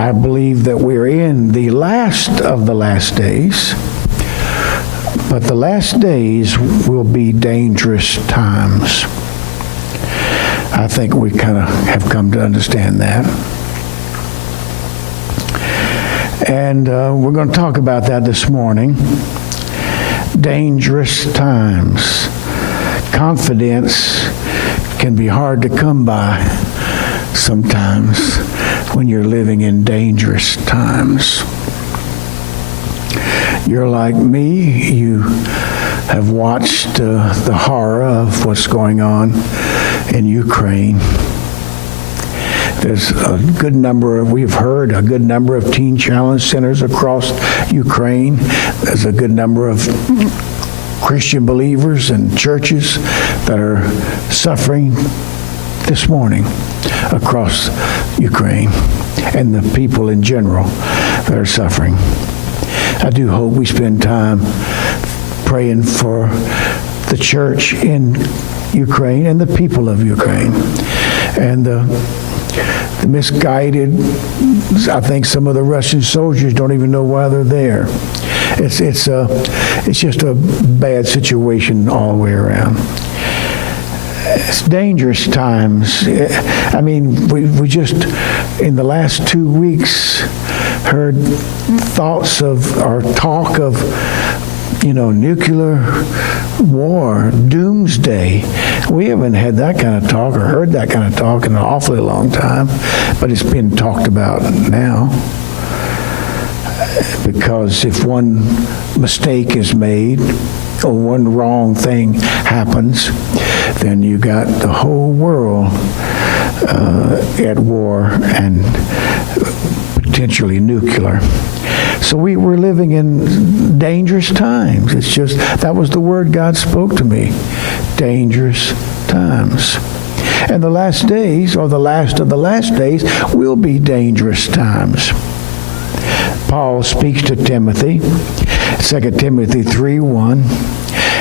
I believe that we're in the last of the last days, but the last days will be dangerous times. I think we kind of have come to understand that. And we're going to talk about that this morning. Dangerous times. Confidence can be hard to come by sometimes when you're living in dangerous times. You're like me. You have watched the horror of what's going on in Ukraine. There's we've heard a good number of teen challenge centers across Ukraine. There's a good number of Christian believers and churches that are suffering this morning across Ukraine, and the people in general that are suffering. I do hope we spend time praying for the church in Ukraine and the people of Ukraine. And the misguided, I think some of the Russian soldiers don't even know why they're there. It's just a bad situation all the way around. It's dangerous times. I mean, we just, in the last 2 weeks, heard thoughts of, or talk of, nuclear war, doomsday. We haven't had that kind of talk or heard that kind of talk in an awfully long time, but it's been talked about now. Because if one mistake is made or one wrong thing happens, then you got the whole world at war and potentially nuclear. So we're living in dangerous times. It's just, that was the word God spoke to me. Dangerous times. And the last days, or the last of the last days, will be dangerous times. Paul speaks to Timothy, 2 Timothy 3:1,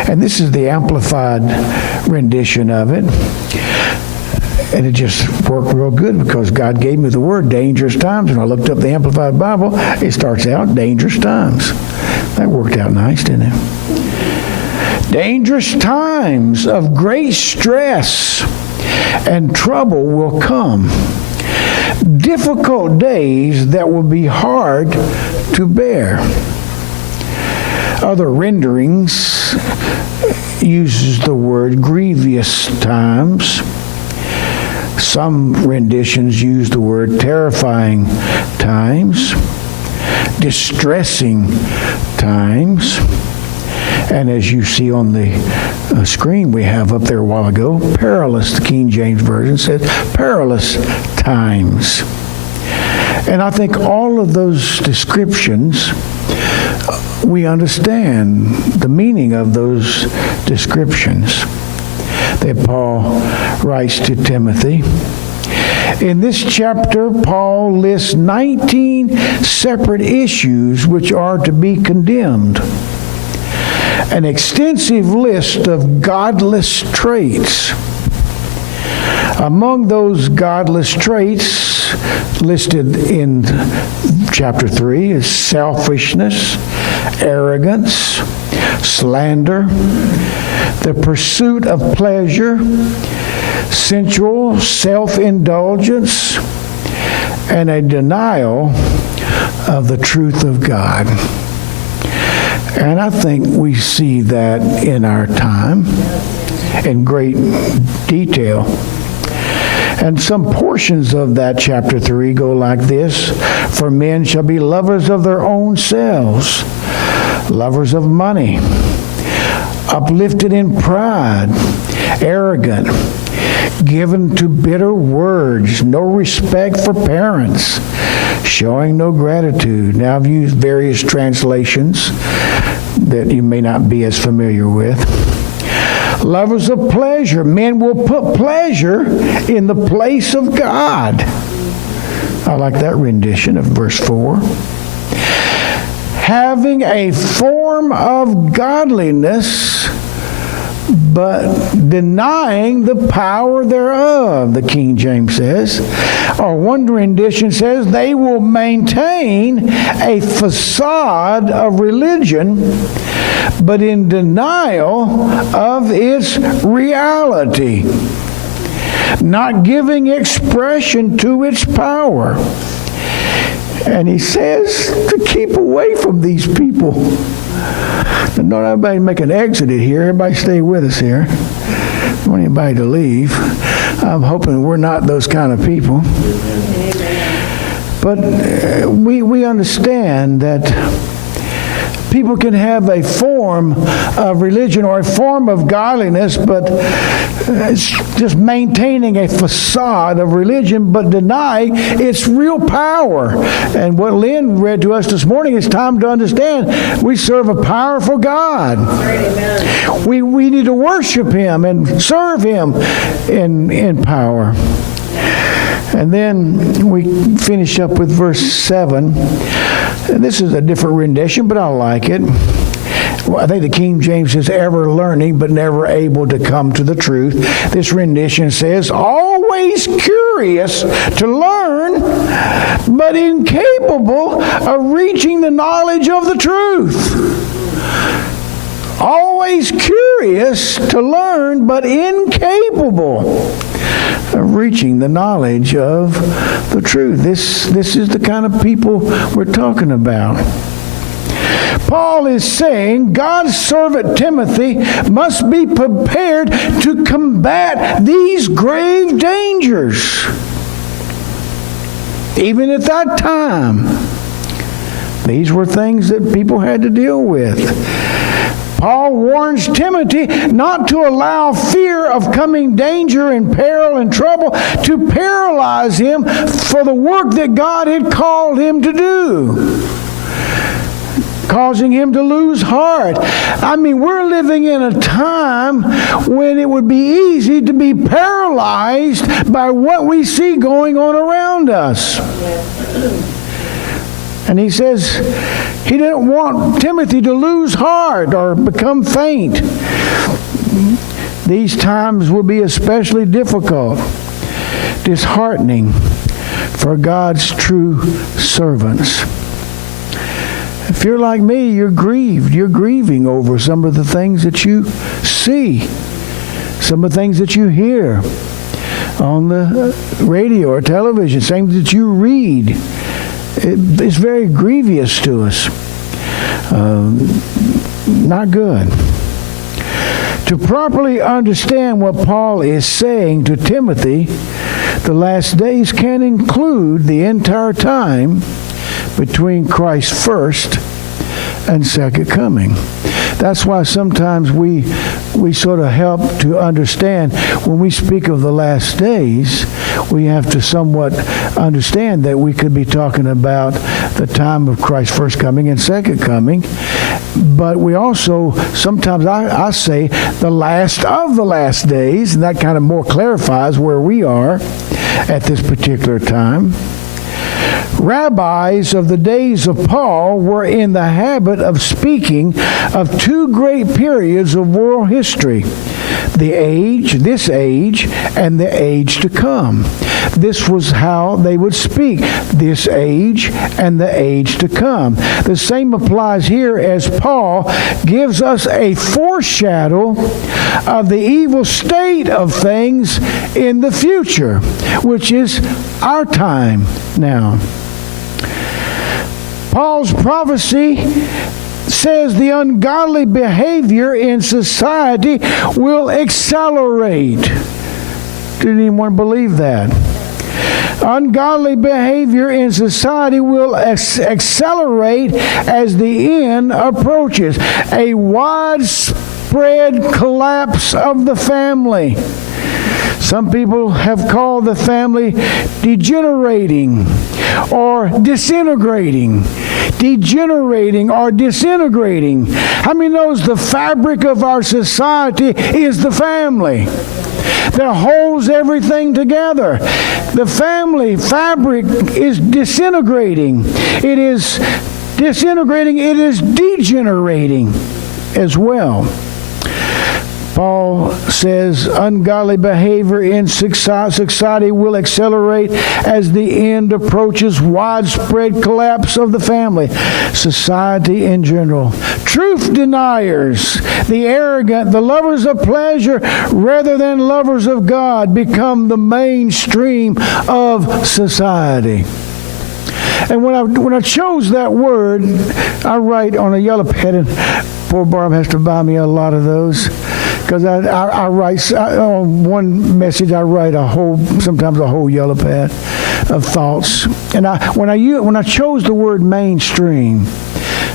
and this is the amplified rendition of it. And it just worked real good because God gave me the word dangerous times. And I looked up the Amplified Bible. It starts out dangerous times. That worked out nice, didn't it? Dangerous times of great stress and trouble will come. Difficult days that will be hard to bear. Other renderings uses the word grievous times. Some renditions use the word terrifying times, distressing times, and as you see on the screen we have up there a while ago, perilous, the King James Version says perilous times. And I think all of those descriptions, we understand the meaning of those descriptions that Paul writes to Timothy. In this chapter, Paul lists 19 separate issues which are to be condemned. An extensive list of godless traits. Among those godless traits listed in chapter 3 is selfishness, arrogance, slander, the pursuit of pleasure, sensual, self-indulgence, and a denial of the truth of God. And I think we see that in our time in great detail. And some portions of that chapter 3 go like this: for men shall be lovers of their own selves, lovers of money, uplifted in pride, arrogant, given to bitter words, no respect for parents, showing no gratitude. Now I've used various translations that you may not be as familiar with. Lovers of pleasure. Men will put pleasure in the place of God. I like that rendition of verse 4. Having a form of godliness, but denying the power thereof, the King James says. Or one rendition says, they will maintain a facade of religion, but in denial of its reality, not giving expression to its power. And he says to keep away from these people. Don't everybody make an exit here. Everybody stay with us here. I don't want anybody to leave. I'm hoping we're not those kind of people. But we understand that people can have a form of religion or a form of godliness, but it's just maintaining a facade of religion, but denying its real power. And what Lynn read to us this morning, it's time to understand we serve a powerful God. Amen. We need to worship Him and serve Him in power. And then we finish up with verse 7. This is a different rendition, but I like it. I think the King James says, ever learning, but never able to come to the truth. This rendition says, always curious to learn, but incapable of reaching the knowledge of the truth. Always curious to learn, but incapable of reaching the knowledge of the truth. This is the kind of people we're talking about. Paul is saying God's servant Timothy must be prepared to combat these grave dangers. Even at that time, these were things that people had to deal with. Paul warns Timothy not to allow fear of coming danger and peril and trouble to paralyze him for the work that God had called him to do, causing him to lose heart. I mean, we're living in a time when it would be easy to be paralyzed by what we see going on around us. And he says he didn't want Timothy to lose heart or become faint. These times will be especially difficult, disheartening for God's true servants. If you're like me, you're grieved. You're grieving over some of the things that you see, some of the things that you hear on the radio or television, things that you read. It's very grievous to us. Not good. To properly understand what Paul is saying to Timothy, the last days can include the entire time between Christ's first and second coming. That's why sometimes we sort of help to understand when we speak of the last days, we have to somewhat understand that we could be talking about the time of Christ's first coming and second coming. But we also, sometimes I say the last of the last days, and that kind of more clarifies where we are at this particular time. Rabbis of the days of Paul were in the habit of speaking of two great periods of world history, this age, and the age to come. This was how they would speak, this age and the age to come. The same applies here as Paul gives us a foreshadow of the evil state of things in the future, which is our time now. Paul's prophecy says the ungodly behavior in society will accelerate. Didn't anyone believe that? Ungodly behavior in society will accelerate as the end approaches. A widespread collapse of the family. Some people have called the family degenerating or disintegrating. Degenerating or disintegrating. How many knows the fabric of our society is the family that holds everything together? The family fabric is disintegrating. It is disintegrating. It is degenerating as well. Paul says ungodly behavior in society will accelerate as the end approaches widespread collapse of the family, society in general. Truth deniers, the arrogant, the lovers of pleasure rather than lovers of God become the mainstream of society. And when I chose that word, I write on a yellow pad, and poor Barb has to buy me a lot of those, because I write on one message. I write sometimes a whole yellow pad of thoughts. And when I chose the word mainstream,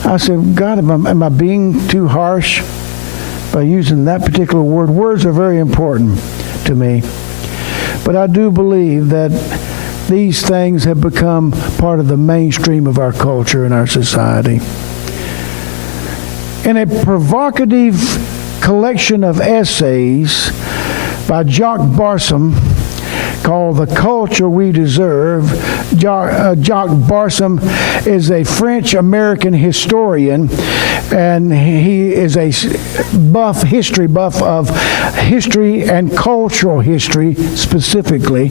I said, God, am I being too harsh by using that particular word? Words are very important to me, but I do believe that these things have become part of the mainstream of our culture and our society. In a provocative collection of essays by Jacques Barzun called The Culture We Deserve, Jacques Barzun is a French-American historian, and he is a history buff of history and cultural history specifically.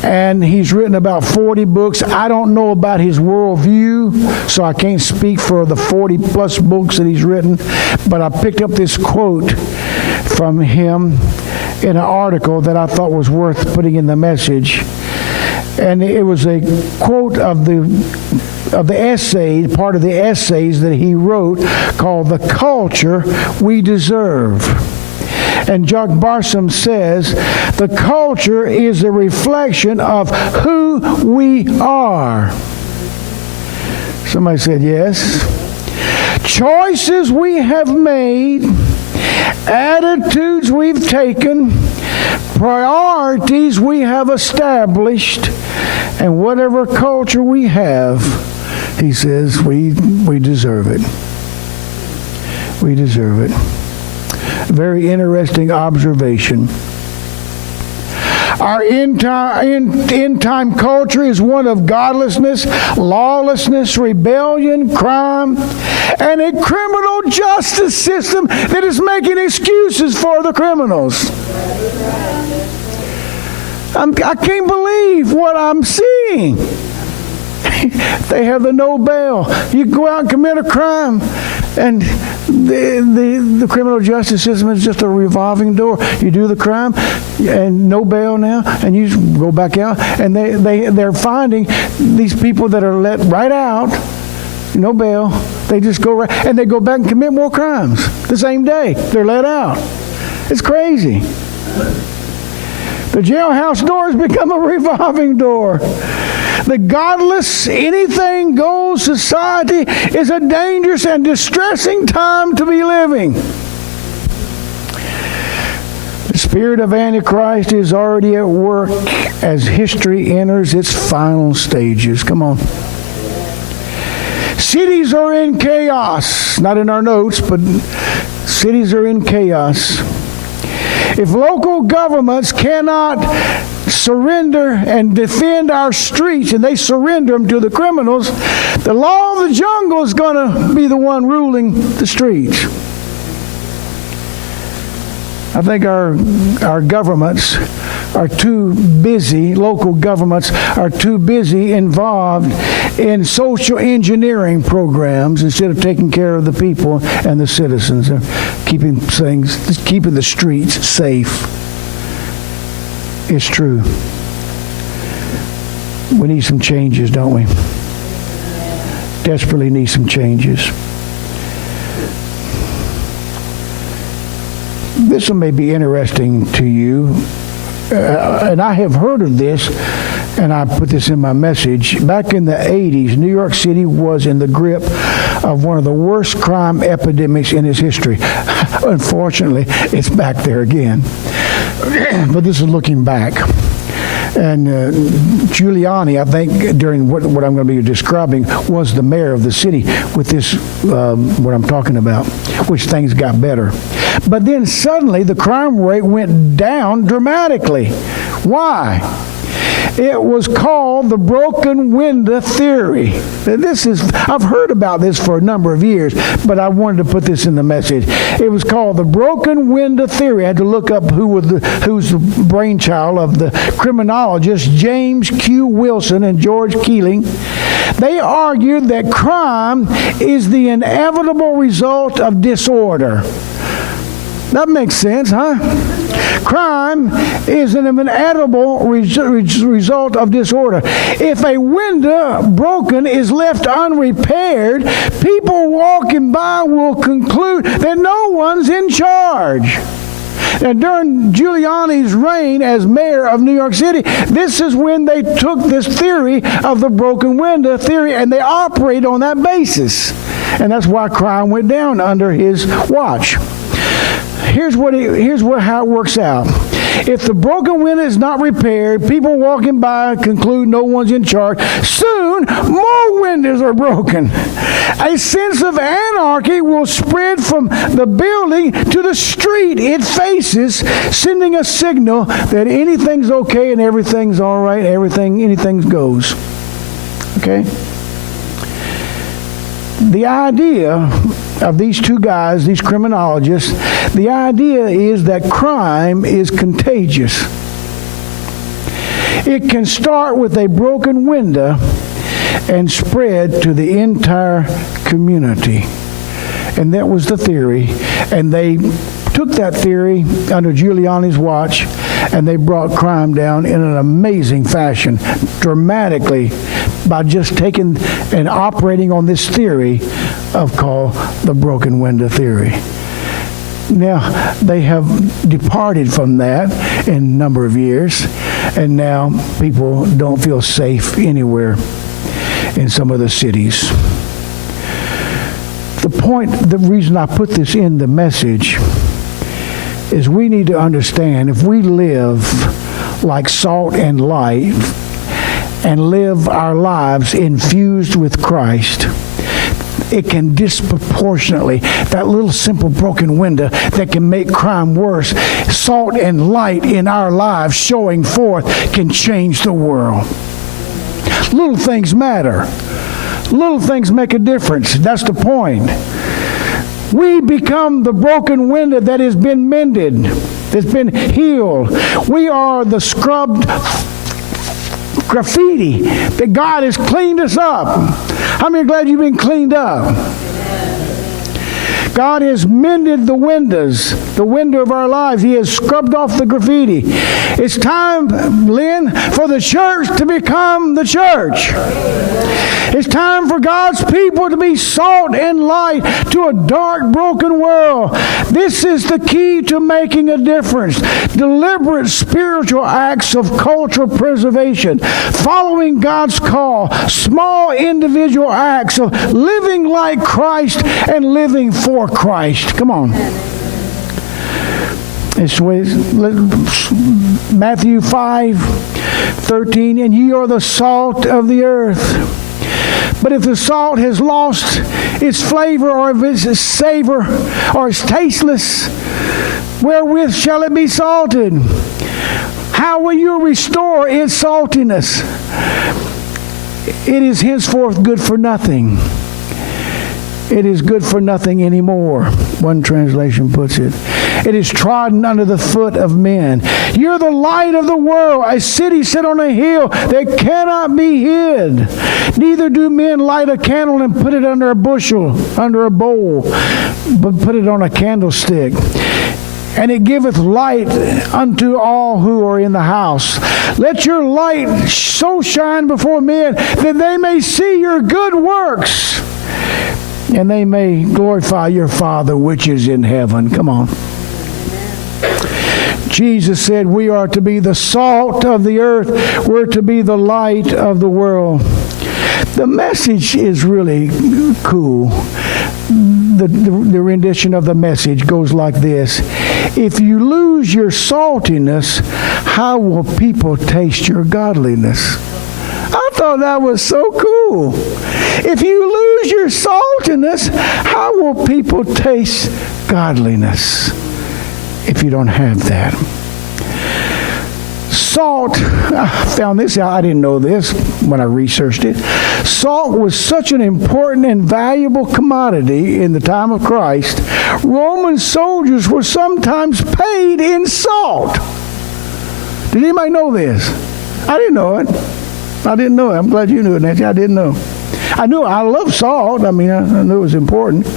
And he's written about 40 books. I don't know about his worldview, so I can't speak for the 40-plus books that he's written. But I picked up this quote from him in an article that I thought was worth putting in the message. And it was a quote of the essay, part of the essays that he wrote called The Culture We Deserve. And Jacques Barzun says, the culture is a reflection of who we are. Somebody said yes. Choices we have made, attitudes we've taken, priorities we have established, and whatever culture we have, he says, we deserve it. We deserve it. Very interesting observation. Our end-time culture is one of godlessness, lawlessness, rebellion, crime, and a criminal justice system that is making excuses for the criminals. I can't believe what I'm seeing. They have the no bail. You go out and commit a crime, and the criminal justice system is just a revolving door. You do the crime, and no bail now, and you go back out, and they're finding these people that are let right out, no bail. They just go right, and they go back and commit more crimes the same day. They're let out. It's crazy. The jailhouse door has become a revolving door. The godless, anything goes society is a dangerous and distressing time to be living. The spirit of Antichrist is already at work as history enters its final stages. Come on. Cities are in chaos. Not in our notes, but cities are in chaos. If local governments cannot surrender and defend our streets, and they surrender them to the criminals, the law of the jungle is going to be the one ruling the streets. I think our governments are too busy, local governments are too busy involved in social engineering programs instead of taking care of the people and the citizens, keeping the streets safe. It's true. We need some changes, don't we? Desperately need some changes. This one may be interesting to you, and I have heard of this, and I put this in my message. Back in the 80s, New York City was in the grip of one of the worst crime epidemics in its history. Unfortunately, it's back there again. But this is looking back. And Giuliani, I think, during what I'm going to be describing, was the mayor of the city with this, what I'm talking about, which things got better. But then suddenly the crime rate went down dramatically. Why? It was called the broken window theory. I've heard about this for a number of years, but I wanted to put this in the message. It was called the broken window theory. I had to look up who's the brainchild of the criminologists James Q. Wilson and George Keeling. They argued that crime is the inevitable result of disorder. That makes sense, huh? Crime is an inevitable result of disorder. If a window broken is left unrepaired, people walking by will conclude that no one's in charge. Now, during Giuliani's reign as mayor of New York City, this is when they took this theory of the broken window theory and they operate on that basis. And that's why crime went down under his watch. Here's how it works out. If the broken window is not repaired, people walking by conclude no one's in charge. Soon, more windows are broken. A sense of anarchy will spread from the building to the street it faces, sending a signal that anything's okay and everything's all right, anything goes. Okay? The idea of these two guys, these criminologists, the idea is that crime is contagious. It can start with a broken window and spread to the entire community. And that was the theory. And they took that theory under Giuliani's watch and they brought crime down in an amazing fashion, dramatically, by just taking and operating on this theory called the broken window theory. Now, they have departed from that in a number of years, and now people don't feel safe anywhere in some of the cities. The reason I put this in the message is we need to understand if we live like salt and light and live our lives infused with Christ, it can disproportionately, that little simple broken window that can make crime worse, salt and light in our lives showing forth can change the world. Little things matter. Little things make a difference. That's the point. We become the broken window that has been mended, that's been healed. We are the scrubbed graffiti that God has cleaned us up. How many are glad you've been cleaned up? God has mended the windows, the window of our lives. He has scrubbed off the graffiti. It's time, Lynn, for the church to become the church. It's time for God's people to be salt and light to a dark, broken world. This is the key to making a difference. Deliberate spiritual acts of cultural preservation, following God's call, small individual acts of living like Christ and living for Christ. Come on. It's Matthew 5:13, and ye are the salt of the earth. But if the salt has lost its flavor, or if its savor, or it's tasteless, wherewith shall it be salted? How will you restore its saltiness? It is henceforth good for nothing. It is good for nothing anymore, one translation puts it. It is trodden under the foot of men. You're the light of the world, a city set on a hill that cannot be hid. Neither do men light a candle and put it under a bushel, under a bowl, but put it on a candlestick. And it giveth light unto all who are in the house. Let your light so shine before men that they may see your good works, and they may glorify your Father which is in heaven. Come on. Jesus said we are to be the salt of the earth. We're to be the light of the world. The message is really cool. The rendition of the message goes like this. If you lose your saltiness, how will people taste your godliness? I thought that was so cool. If you lose your saltiness, how will people taste godliness if you don't have that? Salt, I found this out. I didn't know this when I researched it. Salt was such an important and valuable commodity in the time of Christ. Roman soldiers were sometimes paid in salt. Did anybody know this? I didn't know it. I'm glad you knew it, Nancy. I didn't know. I love salt. I knew it was important.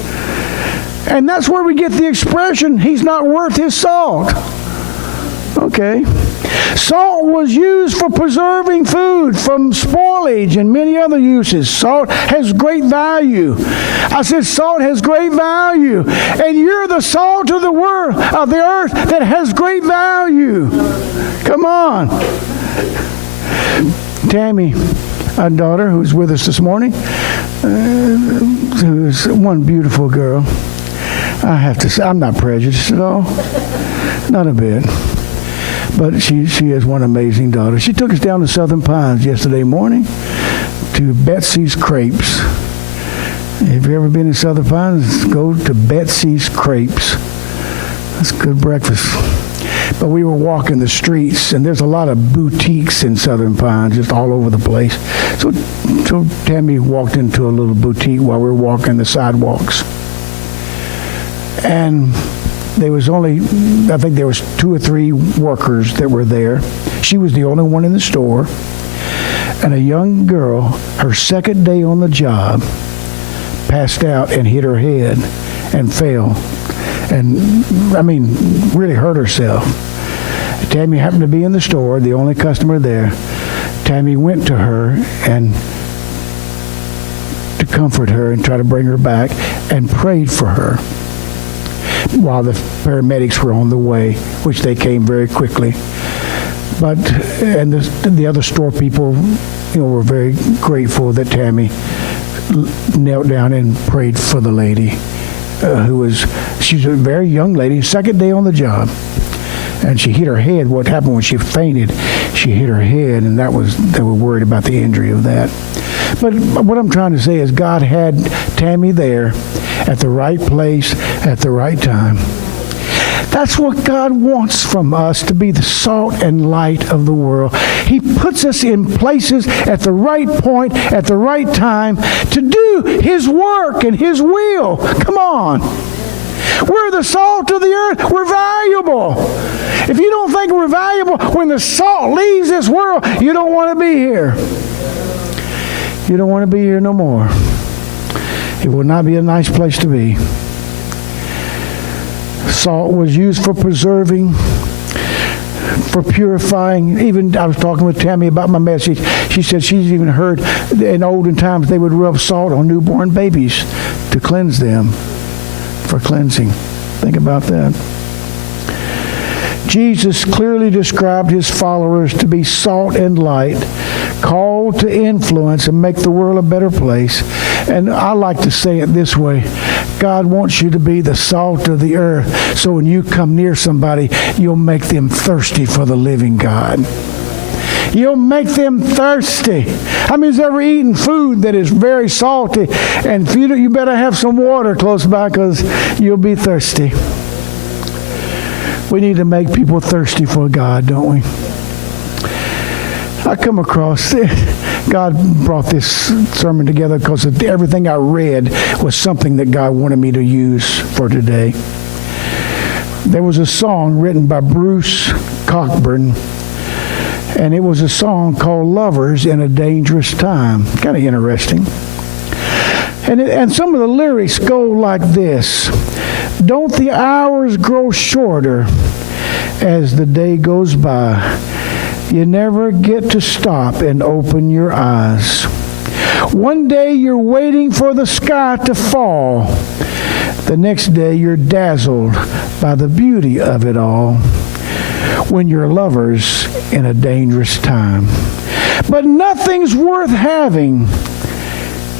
And that's where we get the expression, he's not worth his salt. Okay. Salt was used for preserving food from spoilage and many other uses. Salt has great value. I said salt has great value. And you're the salt of the world, of the earth that has great value. Come on. Tammy, our daughter, who's with us this morning, who's one beautiful girl. I have to say, I'm not prejudiced at all. Not a bit. But she is one amazing daughter. She took us down to Southern Pines yesterday morning to Betsy's Crepes. If you've ever been in Southern Pines, go to Betsy's Crepes. That's good breakfast. But we were walking the streets, and there's a lot of boutiques in Southern Pines, just all over the place. So Tammy walked into a little boutique while we were walking the sidewalks. And there was only, I think there was 2 or 3 workers that were there. She was the only one in the store. And a young girl, her second day on the job, passed out and hit her head and fell. And, really hurt herself. Tammy happened to be in the store, the only customer there. Tammy went to her and to comfort her and try to bring her back and prayed for her while the paramedics were on the way, which they came very quickly. And the other store people, were very grateful that Tammy knelt down and prayed for the lady, she's a very young lady, second day on the job. And she hit her head. What happened when she fainted, she hit her head, and they were worried about the injury of that. But what I'm trying to say is God had Tammy there at the right place at the right time. That's what God wants from us, to be the salt and light of the world. He puts us in places at the right point, at the right time, to do His work and His will. Come on. We're the salt of the earth. We're valuable. If you don't think we're valuable, when the salt leaves this world, you don't want to be here. You don't want to be here no more. It will not be a nice place to be. Salt was used for preserving, for purifying. Even I was talking with Tammy about my message. She said she's even heard in olden times they would rub salt on newborn babies to cleanse them, for cleansing. Think about that. Jesus clearly described His followers to be salt and light, called to influence and make the world a better place. And I like to say it this way: God wants you to be the salt of the earth, so when you come near somebody, you'll make them thirsty for the living God. You'll make them thirsty. How many's ever eaten food that is very salty? And if you better have some water close by, because you'll be thirsty. We need to make people thirsty for God, don't we? I come across, God brought this sermon together because everything I read was something that God wanted me to use for today. There was a song written by Bruce Cockburn, and it was a song called Lovers in a Dangerous Time. Kind of interesting. And some of the lyrics go like this: don't the hours grow shorter as the day goes by? You never get to stop and open your eyes. One day you're waiting for the sky to fall. The next day you're dazzled by the beauty of it all. When you're lovers in a dangerous time. But nothing's worth having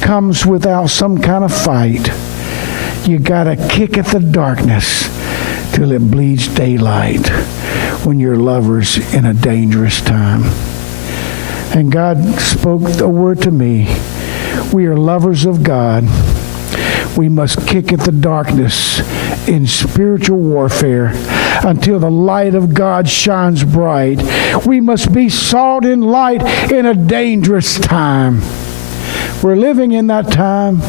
comes without some kind of fight. You gotta kick at the darkness till it bleeds daylight, when you're lovers in a dangerous time. And God spoke a word to me. We are lovers of God. We must kick at the darkness in spiritual warfare until the light of God shines bright. We must be salt and light in a dangerous time. We're living in that time,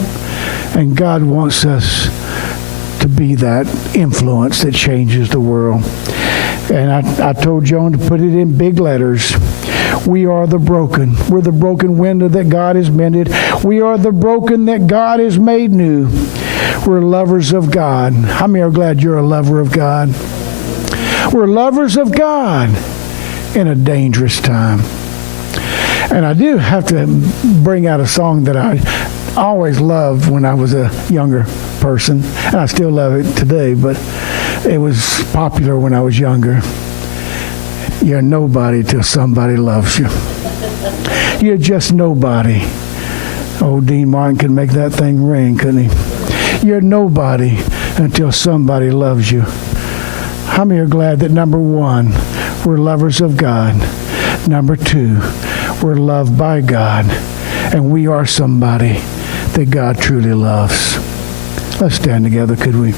and God wants us to be that influence that changes the world. And I told Joan to put it in big letters. We are the broken. We're the broken window that God has mended. We are the broken that God has made new. We're lovers of God. How many are glad you're a lover of God? We're lovers of God in a dangerous time. And I do have to bring out a song that I always loved when I was a younger person, and I still love it today, but it was popular when I was younger. You're nobody till somebody loves you. You're just nobody. Oh, Dean Martin could make that thing ring, couldn't he? You're nobody until somebody loves you. How many are glad that number one, we're lovers of God? Number two, we're loved by God, and we are somebody that God truly loves. Let's stand together, could we?